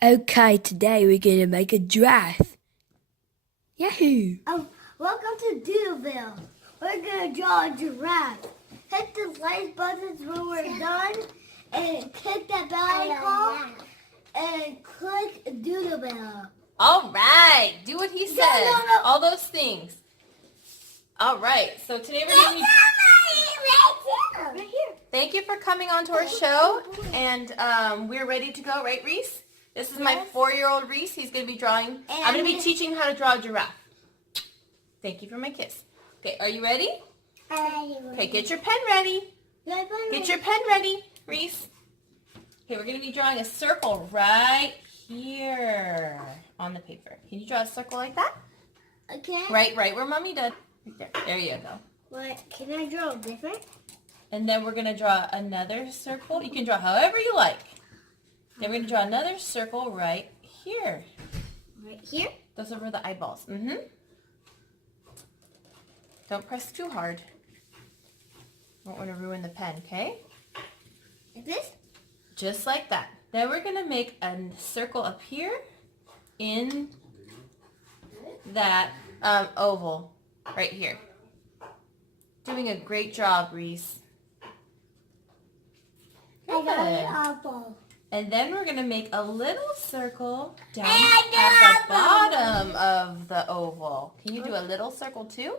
Okay, today we're gonna make a giraffe. Yahoo! Welcome to Doodleville. We're gonna draw a giraffe. Hit the like buttons when we're done, and click that bell icon, and click Doodleville. All right, do what he said. No. All those things. All right, so today we're going to be... Right here. Thank you for coming on to our show, and we're ready to go, right, Reese? This is my 4-year-old Reese. He's going to be drawing. I'm going to be teaching how to draw a giraffe. Thank you for my kiss. Okay, are you ready? Okay, get your pen ready. Get your pen ready, Reese. Okay, we're going to be drawing a circle right here on the paper. Can you draw a circle like that? Okay. Right where Mommy did. Right there. There you go. What? Can I draw different? And then we're going to draw another circle. You can draw however you like. Then we're going to draw another circle right here. Right here? Those are the eyeballs. Don't press too hard. Don't want to ruin the pen, okay? Like this? Just like that. Then we're going to make a circle up here in that oval right here. Doing a great job, Reese. I got an Good. apple. And then we're going to make a little circle down at the bottom of the oval. Can you do a little circle too?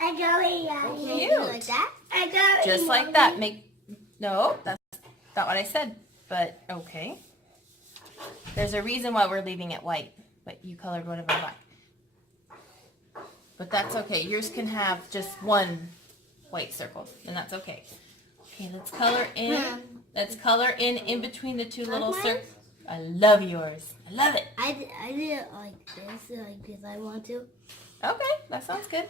I got it. Cute. Like that? I got it. Just like that. No, that's not what I said, but okay. There's a reason why we're leaving it white, but you colored one of them black. But that's okay. Yours can have just one white circle, and that's okay. Okay, let's color in. Let's color in between the two little circles. I love yours. I love it. I did it like this, like because I want to. Okay, that sounds good.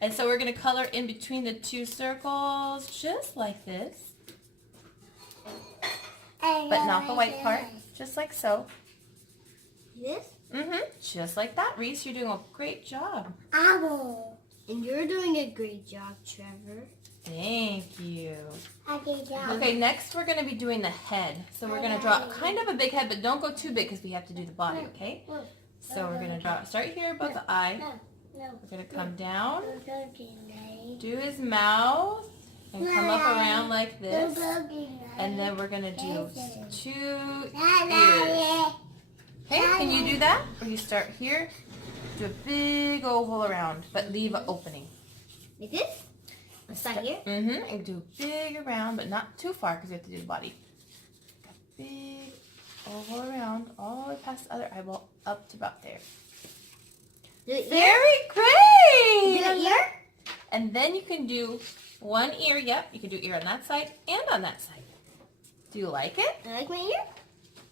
And so we're going to color in between the two circles just like this. But not the white part. Just like so. This? Just like that. Reese, you're doing a great job. Apple. And you're doing a great job, Trevor. Thank you. Okay, Okay, next we're going to be doing the head. So we're going to draw kind of a big head, but don't go too big because we have to do the body, okay? So we're going to start here above the eye. We're going to come down, do his mouth, and come up around like this. And then we're going to do 2 ears. Okay, can you do that? Or you start here, do a big oval around, but leave an opening. Like this? Start here? And do big around, but not too far because we have to do the body. Big oval around, all the way past the other eyeball, up to about there. Do it Very great! Do it here? And then you can do one ear, yep, you can do ear on that side and on that side. Do you like it? I like my ear.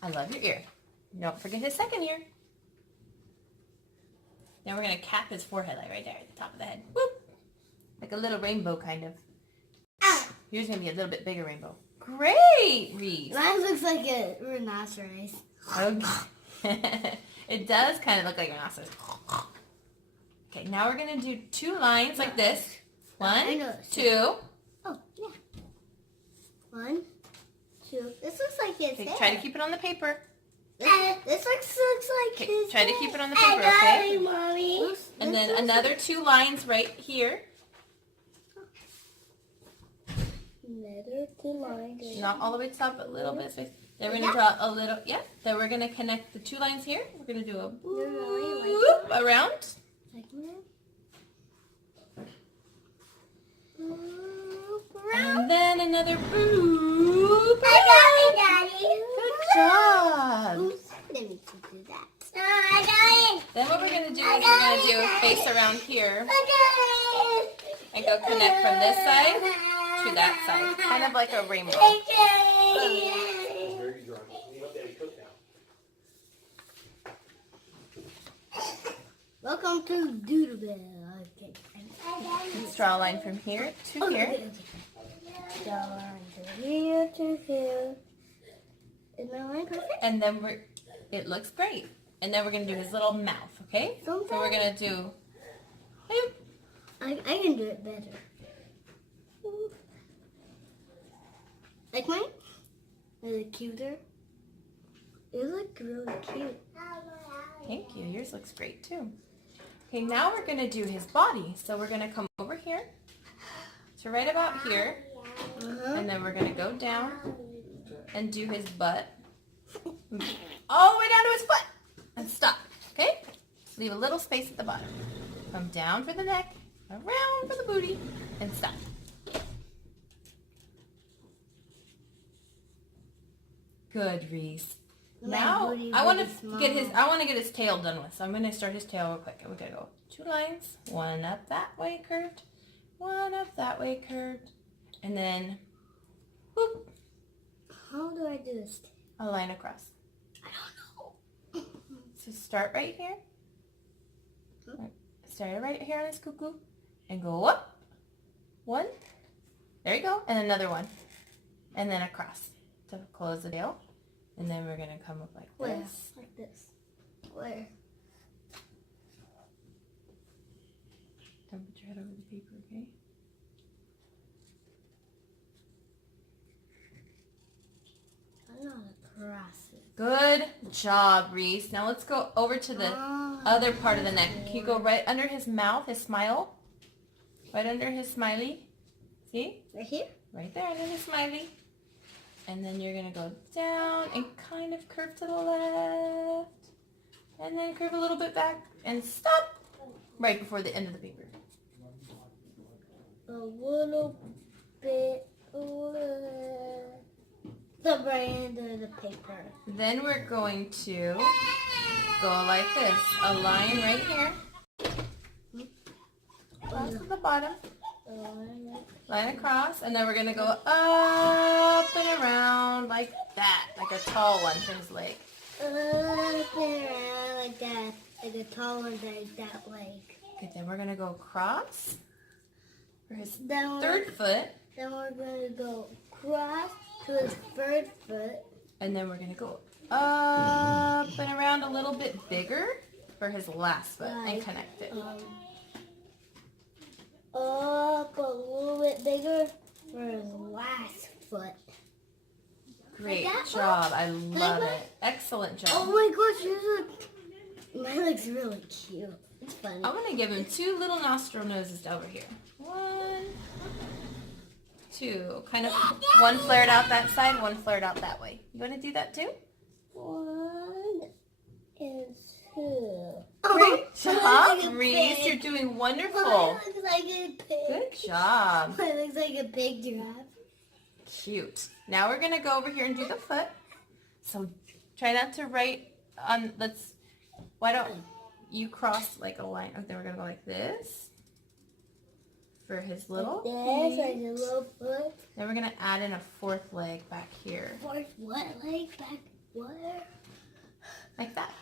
I love your ear. Don't forget his second ear. Now we're going to cap his forehead like right there at the top of the head. Whoop! Like a little rainbow kind of. Yours going to be a little bit bigger rainbow. Great, Reese. Mine looks like a rhinoceros. Okay. It does kind of look like a rhinoceros. Okay, now we're going to do 2 lines like this. 1, 2. Oh, yeah. 1, 2. This looks like his Okay, hair. try to keep it on the paper. This looks like Okay, his try to hair. keep it on the paper, okay? Mommy. And then another 2 lines right here. Another 2 lines. Not all the way to the top, but a little bit. Then we're going to draw a little, then we're going to connect the 2 lines here. We're going to do a whoop around. And then another boop. I got it, Daddy. Good job. Let me do that. No, I got it. Then what we're going to do is we're going to do a face around here. I got it. And go connect from this side to that side. Kind of like a rainbow. Welcome to Doodleville. Okay. Let's draw a line from here to here. Draw a line to here to here. Is my line perfect? And then it looks great. And then we're going to do his little mouth, okay? So we're going to do... I can do it better. Like mine? Is it cuter? You look really cute. Thank you. Yours looks great too. Okay, now we're going to do his body. So we're going to come over here to right about here. And then we're going to go down and do his butt. All the way down to his foot. And stop. Okay? Leave a little space at the bottom. Come down for the neck, around for the booty, and stop. Good, Reese. Now I want to get his tail done with. So I'm going to start his tail real quick. And we're going to go 2 lines, one up that way curved, one up that way curved, and then whoop. How do I do this? A line across. I don't know. So start right here. Start right here on his cuckoo and go up. 1. There you go. And another one. And then across to close the tail. And then we're going to come up like this. Like this. Where? Don't put your head over the paper, okay? I'm not across it. Good job, Reese. Now let's go over to the other part of the neck. Can you go right under his mouth, his smile? Right under his smiley. See? Right here? Right there under his smiley. And then you're going to go down and kind of curve to the left. And then curve a little bit back and stop right before the end of the paper. A little bit the right end of the paper. Then we're going to go like this. A line right here. Across to the bottom. Line across. And then we're going to go up and around like that. Like a tall one for his leg. Up and around like that. Like a tall one like that leg. Okay, then we're going to go across for his Then third foot. Then we're going to go across to his third foot. And then we're going to go up and around a little bit bigger for his last foot and connect it. Up a little bit bigger for his last foot. Great Like that job. I love it. Excellent job. Oh my gosh, mine looks really cute. It's funny. I'm going to give him 2 little nostril noses over here. 1, 2. Kind of one flared out that side, one flared out that way. You want to do that too? 1 and 2. Great job, like Reese. You're doing Mine wonderful. looks like a pig. Good job. Mine looks like a big giraffe. Cute. Now we're going to go over here and do the foot. So try not to write on, why don't you cross like a line? Okay, we're going to go like this for his little This, like feet. a little foot. Then we're going to add in a 4th leg back here. Fourth what leg back where? Like that.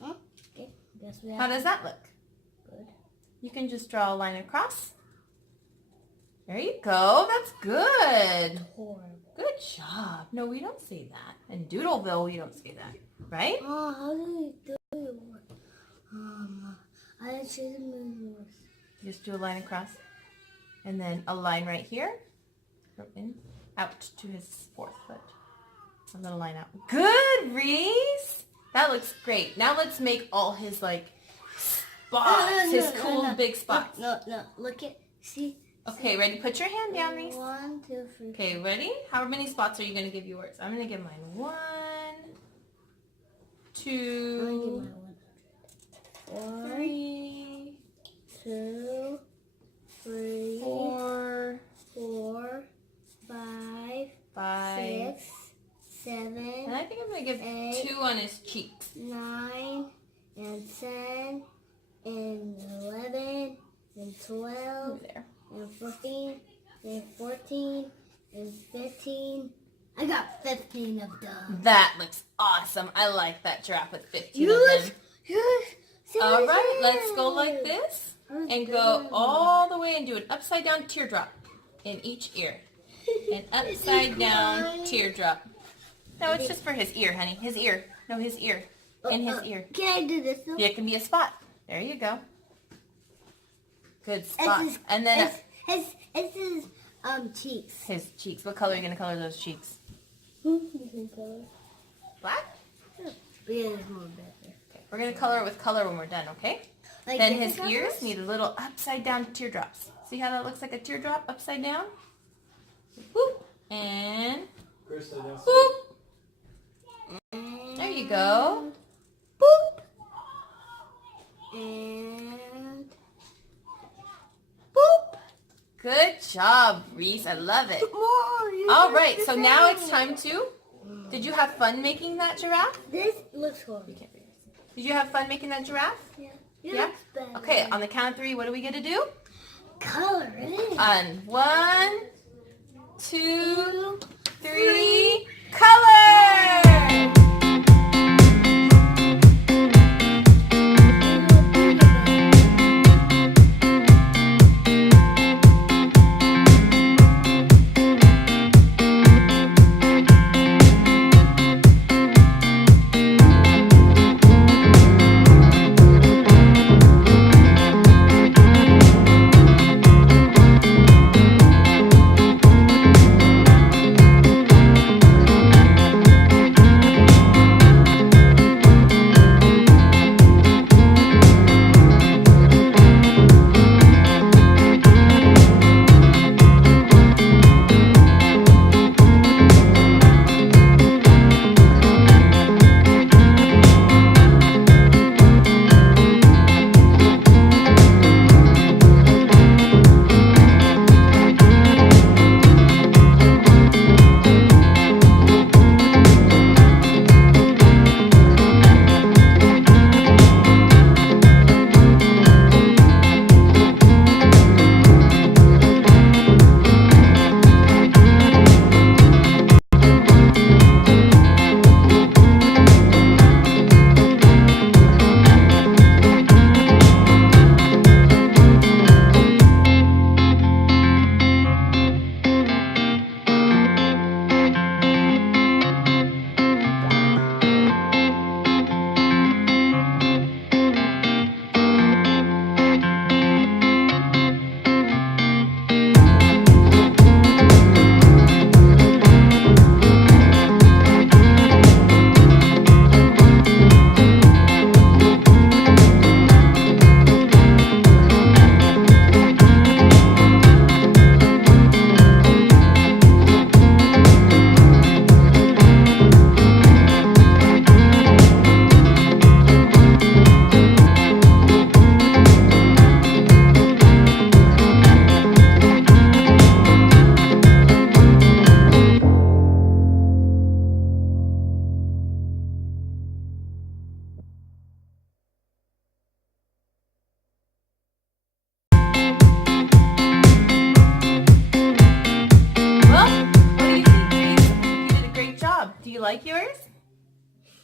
Huh? Okay, guess we How have does that look? good. You can just draw a line across. There you go. That's good. Horrible. Good job. No, we don't say that. In Doodleville, we don't say that. Right? Oh, how do you do it? I didn't see the movie. Just do a line across. And then a line right here. Go in, out to his 4th foot. A little line out. Good, Reese. That looks great. Now let's make all his, like, spots. His cool big spots. No, look at, see. Okay, ready? Put your hand down, Reese. 1, 2, 3. Okay, ready? How many spots are you going to give yours? I'm going to give mine 1, 2, 3, 2, 3, 4, 4, 5, 5. 6, 7, And I think I'm going to give 8, 2 on his cheeks. 9, and 10, and 11, and 12, Over there. and 14, and 14, and 15. I got 15 of them. That looks awesome. I like that giraffe with 15 of them. Yes. All right, let's go like this and go all the way and do an upside down teardrop in each ear. An upside down teardrop. No, it's just for his ear, honey. His ear. No, his ear. In his ear. Can I do this one? Yeah, it can be a spot. There you go. Good spot. And then It's his cheeks. his cheeks. What color are you going to color those cheeks? Black? because it's more better. Okay, we're gonna color it with color when we're done, okay? Like Then this his ears need a little upside down teardrops. See how that looks like a teardrop upside down? Boop. And boop. There you go. Boop. And boop. Good job, Reese. I love it. More. All right, so now it's time to... Did you have fun making that giraffe? This looks horrible. Did you have fun making that giraffe? Yeah. Yeah? Okay, on the count of 3, what are we going to do? Color it in. On 1, 2, 3, color! Like yours?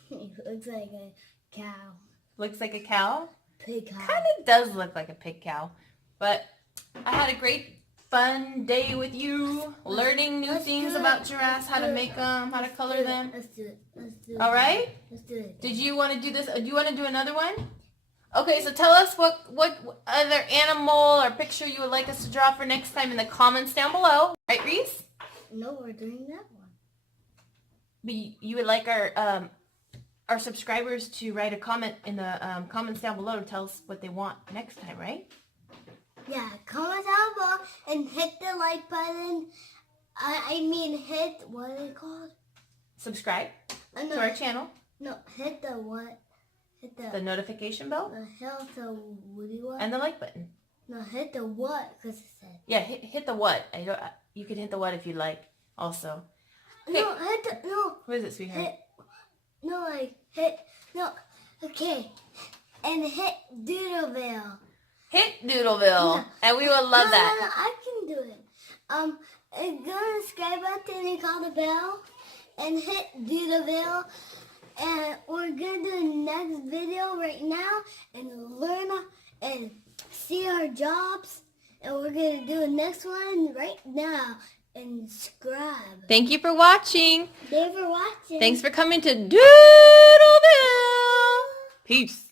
It looks like a cow. Looks like a cow? Pig cow. Kind of does look like a pig cow. But I had a great fun day with you, learning new things about giraffes, how to make them, how to color them. Let's do it. Let's do it. All right? Let's do it. Did you want to do this? Do you want to do another one? Okay, so tell us what other animal or picture you would like us to draw for next time in the comments down below. Right, Reese? No, we're doing that one. But you would like our subscribers to write a comment in the comments down below to tell us what they want next time, right? Yeah, comment down below and hit the like button. I mean, hit, what is it called? Subscribe No, to our channel. No, hit the what? Hit The notification bell. Hit the woody what? And the like button. No, hit the what? Because it said. Yeah, hit the what. You can hit the what if you like also. Okay. No, hit the, no. What is it, sweetheart? Okay. And hit Doodleville. Hit Doodleville. And we will love that. No, I can do it. Go to the subscribe button and call the bell. And hit Doodleville. And we're going to do the next video right now. And learn and see our jobs. And we're going to do the next one right now. And subscribe. Thank you for watching. Thanks for watching. Thanks for coming to Doodleville. Peace.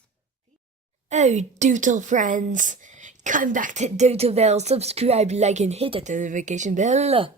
Oh, Doodle friends. Come back to Doodleville, subscribe, like, and hit that notification bell.